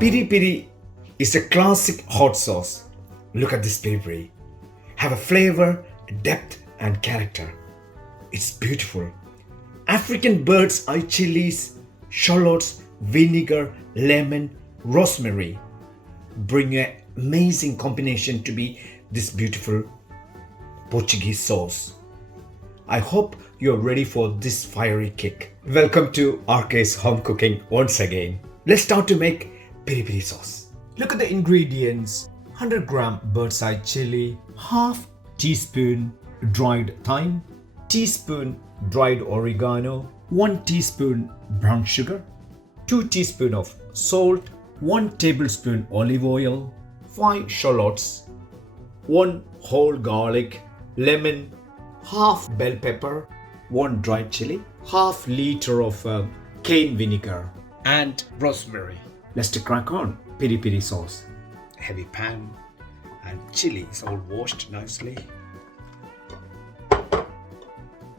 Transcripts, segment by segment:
Peri Peri is a classic hot sauce. Look at this peri peri. Have a flavor, depth and character. It's beautiful. African bird's eye chilies, shallots, vinegar, lemon, rosemary bring an amazing combination to be this beautiful Portuguese sauce. I hope you're ready for this fiery kick. Welcome to RK's home cooking once again. Let's start to make peri peri sauce. Look at the ingredients. 100-gram bird's eye chili, half teaspoon dried thyme, teaspoon dried oregano, 1 teaspoon brown sugar, 2 teaspoon of salt, 1 tablespoon olive oil, 5 shallots, 1 whole garlic, lemon, half bell pepper, 1 dried chili, half liter of cane vinegar and rosemary. Let's crack on peri peri sauce. Heavy pan and chili is all washed nicely.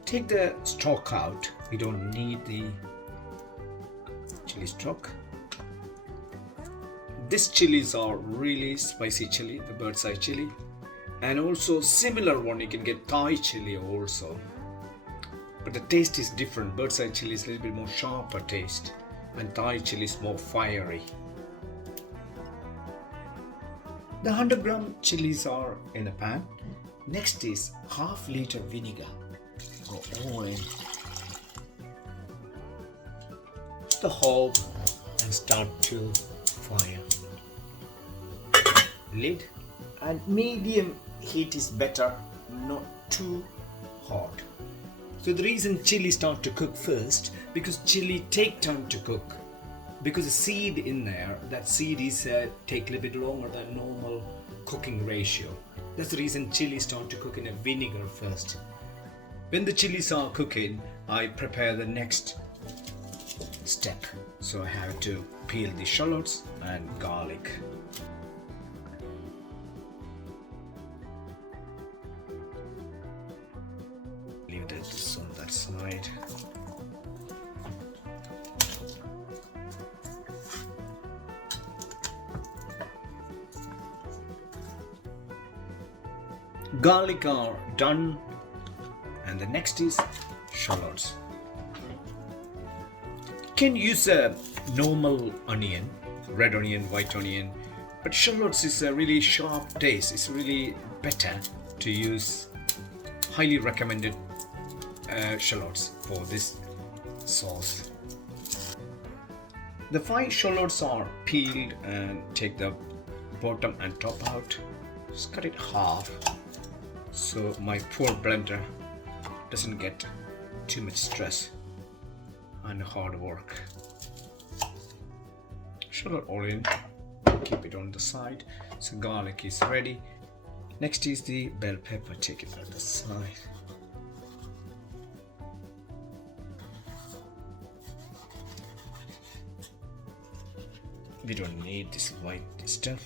Take the stalk out. We don't need the chili stalk. These chilies are really spicy chili, the bird's eye chili. And also similar one you can get Thai chili also. But the taste is different. Bird's eye chili is a little bit more sharper taste and Thai chili is more fiery. The 100-gram chilies are in a pan. Next is half liter vinegar. Go all in. Put the hob and start to fire. Lid and medium heat is better, not too hot. So the reason chili start to cook first, because chili take time to cook. Because the seed in there, that seed is take a little bit longer than normal cooking ratio. That's the reason chili start to cook in a vinegar first. When the chilies are cooking, I prepare the next step. So I have to peel the shallots and garlic. Leave this on that side. Garlic are done, and the next is shallots. You can use a normal onion, red onion, white onion, but shallots is a really sharp taste. It's really better to use. Highly recommended shallots for this sauce. The 5 shallots are peeled and take the bottom and top out. Just cut it half so my poor blender doesn't get too much stress and hard work. Shallot all in, keep it on the side. So garlic is ready. Next is the bell pepper, take it at the side. We don't need this white stuff.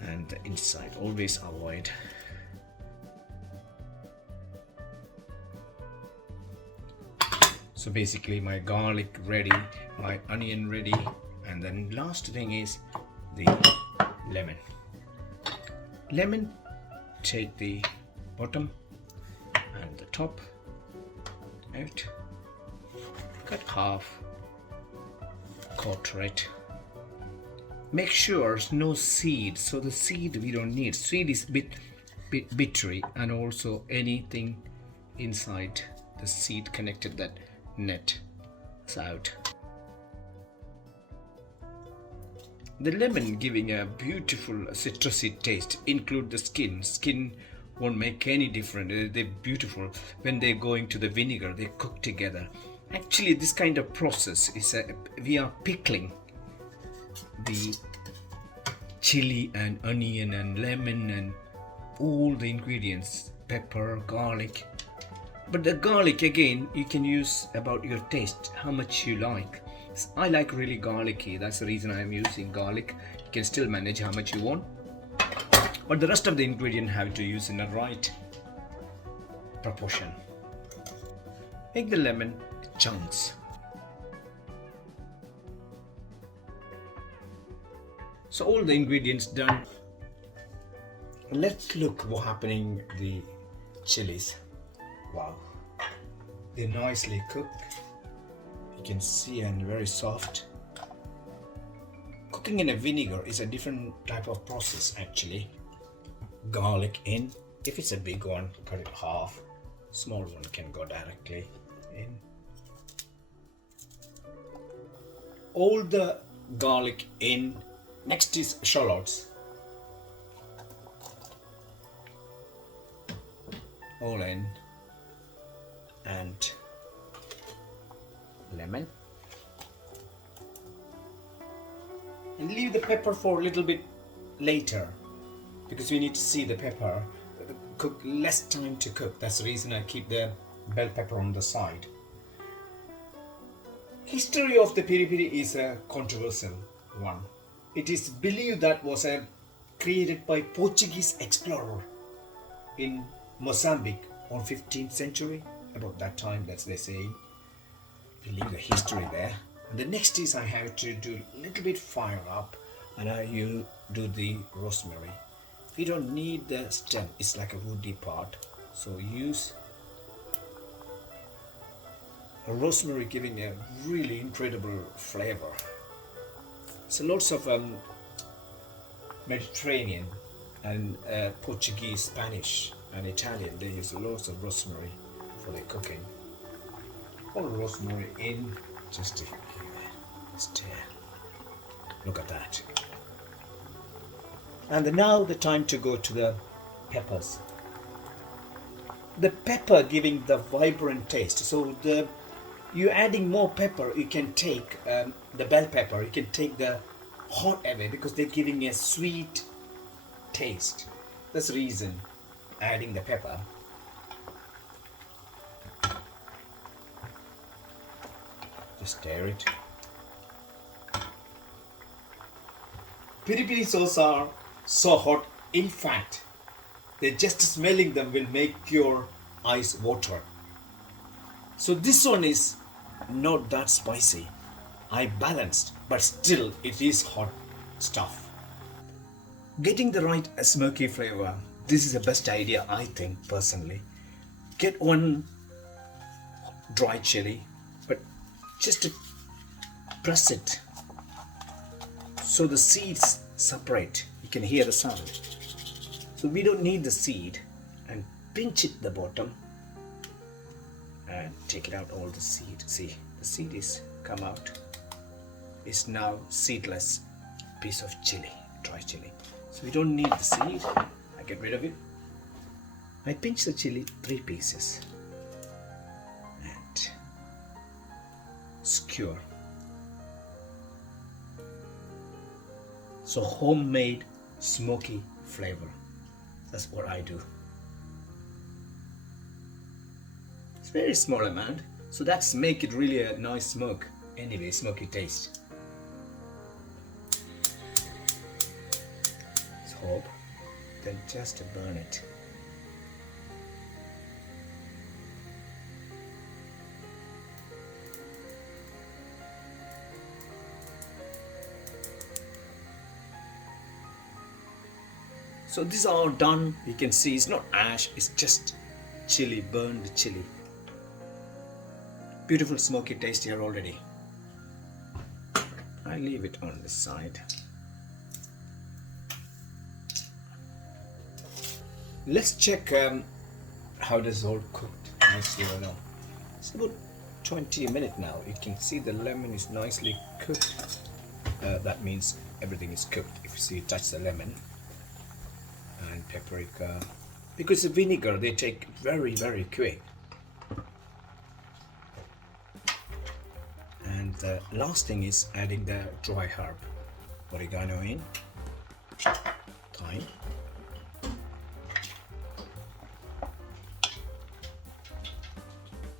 And the inside, always avoid. So basically my garlic ready, my onion ready, and then last thing is the lemon. Lemon, take the bottom and the top out, cut half, quarter it. Make sure no seed, so the seed we don't need. Seed is bit bittery, and also anything inside the seed connected that net is out. The lemon giving a beautiful citrusy taste. Include the skin. Skin won't make any difference. They're beautiful. When they're going to the vinegar, they cook together. Actually, this kind of process is we are pickling the chili and onion and lemon and all the ingredients, pepper, garlic. But the garlic, again, you can use about your taste, how much you like. I like really garlicky, that's the reason I'm using garlic. You can still manage how much you want, but the rest of the ingredient have to use in the right proportion. Make the lemon chunks. So all the ingredients done. Let's look what's happening the chilies. Wow, they're nicely cooked. You can see, and very soft. Cooking in a vinegar is a different type of process actually. Garlic in. If it's a big one, cut it half. Small one can go directly in. All the garlic in. Next is shallots. All in. And lemon. And leave the pepper for a little bit later, because we need to see the pepper cook less time to cook. That's the reason I keep the bell pepper on the side. History of the peri peri is a controversial one. It is believed that was created by Portuguese explorer in Mozambique on 15th century. About that time, that's they say. Believe the history there. And the next is I have to do a little bit fire up, and you do the rosemary. We don't need the stem, it's like a woody part. So use rosemary, giving a really incredible flavor. So lots of Mediterranean and Portuguese, Spanish and Italian, they use lots of rosemary for their cooking. All rosemary in, just look at that. And now the time to go to the peppers. The pepper giving the vibrant taste. So you're adding more pepper, you can take the bell pepper, you can take the hot away, because they're giving a sweet taste. That's the reason adding the pepper. Just stir it. Peri peri sauce are so hot, in fact, just smelling them will make your eyes water. So this one is not that spicy. I balanced, but still it is hot stuff. Getting the right smoky flavor, this is the best idea I think personally. Get one dry chili, but just to press it so the seeds separate. You can hear the sound. So we don't need the seed, and pinch it the bottom and take it out all the seed. See, the seed is come out. It's now seedless piece of chili, dry chili. So we don't need the seed. I get rid of it. I pinch the chili 3 pieces and skewer. So homemade smoky flavor. That's what I do. It's very small amount, so that's make it really a nice smoke. Anyway, smoky taste. Let's hope. Then just burn it. So these are all done. You can see it's not ash, it's just chili, burned chili. Beautiful smoky taste here already. I leave it on the side. Let's check how this all cooked nicely or not. It's about 20 minutes now. You can see the lemon is nicely cooked. That means everything is cooked. If you see, touch the lemon. And paprika, because the vinegar they take very quick. And the last thing is adding the dry herb, oregano in, thyme,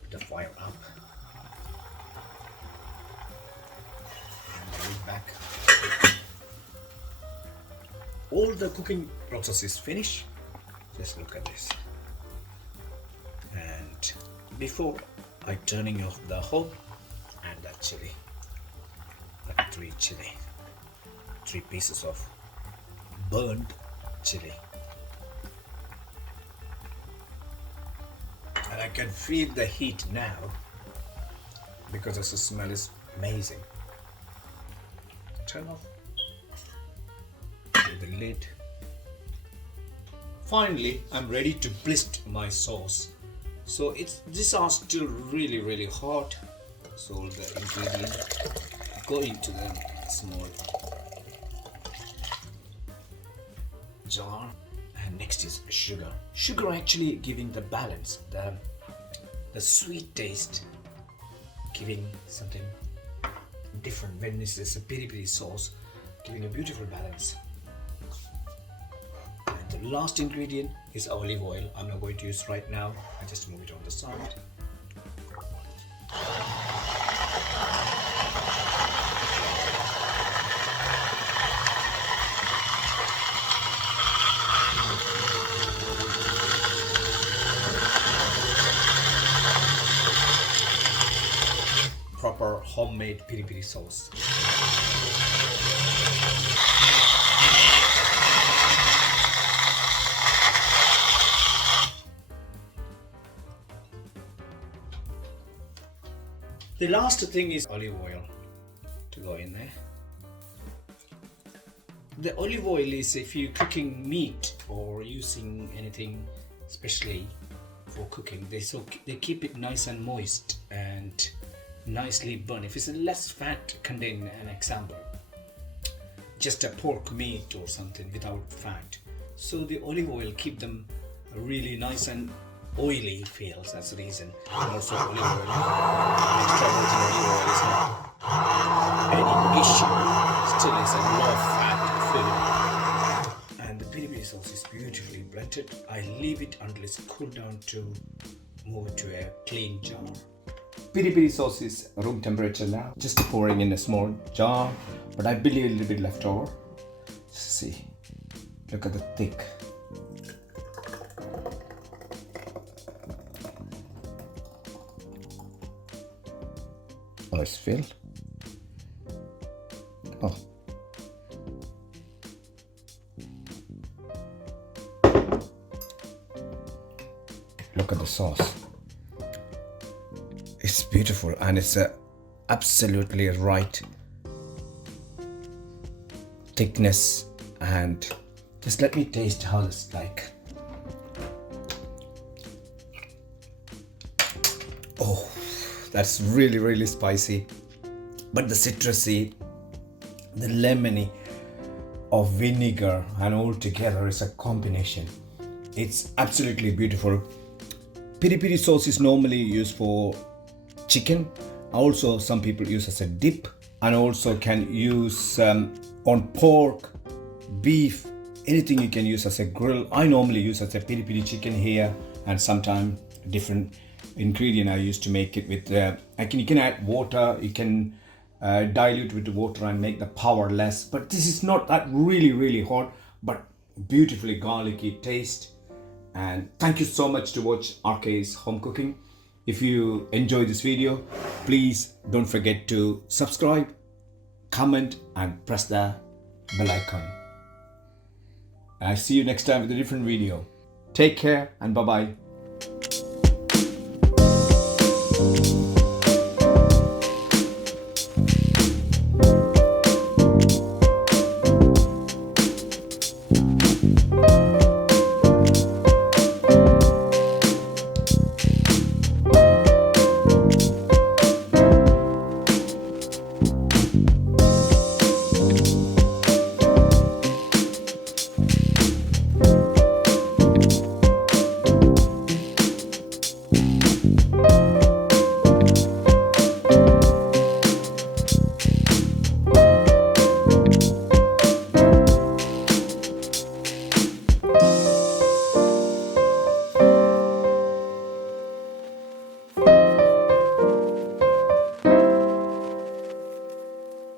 put the fire up and bring it back. All the cooking process is finished. Just look at this. And before I turning off the hob, add that chili, like 3 chili, 3 pieces of burnt chili. And I can feel the heat now because the smell is amazing. Turn off the lid. Finally, I'm ready to blist my sauce. So these are still really hot. So the ingredients go into the small jar. And next is sugar. Sugar actually giving the balance, the sweet taste, giving something different. When this is a piri-piri sauce, giving a beautiful balance. And the last ingredient is olive oil. I'm not going to use right now. I just move it on the side. Proper homemade piri-piri sauce. The last thing is olive oil to go in there. The olive oil is if you're cooking meat or using anything especially for cooking, they keep it nice and moist and nicely burnt. If it's a less fat contain an example, just a pork meat or something without fat, so the olive oil keep them really nice and oily feels. That's the reason. And also olive oil, extra virgin olive oil is not any issue. Still is a low fat food. And the piri-piri sauce is beautifully blended. I leave it until it's cooled down to move to a clean jar. Piri-piri sauce is room temperature now. Just pouring in a small jar, but I believe a little bit left over. See, look at the thick. Oh, it's filled. Oh. Look at the sauce. It's beautiful and it's absolutely right thickness. And just let me taste how it's like. Oh, that's really spicy, but the citrusy, the lemony of vinegar and all together is a combination. It's absolutely beautiful. Piri-piri sauce is normally used for chicken. Also, some people use as a dip, and also can use on pork, beef, anything you can use as a grill. I normally use as a piri-piri chicken here, and sometimes different ingredient I used to make it with. You can add water, you can dilute with the water and make the power less. But this is not that really hot, but beautifully garlicky taste. And thank you so much to watch RK's Home Cooking. If you enjoyed this video, please don't forget to subscribe, comment and press the bell icon. And I see you next time with a different video. Take care and bye-bye.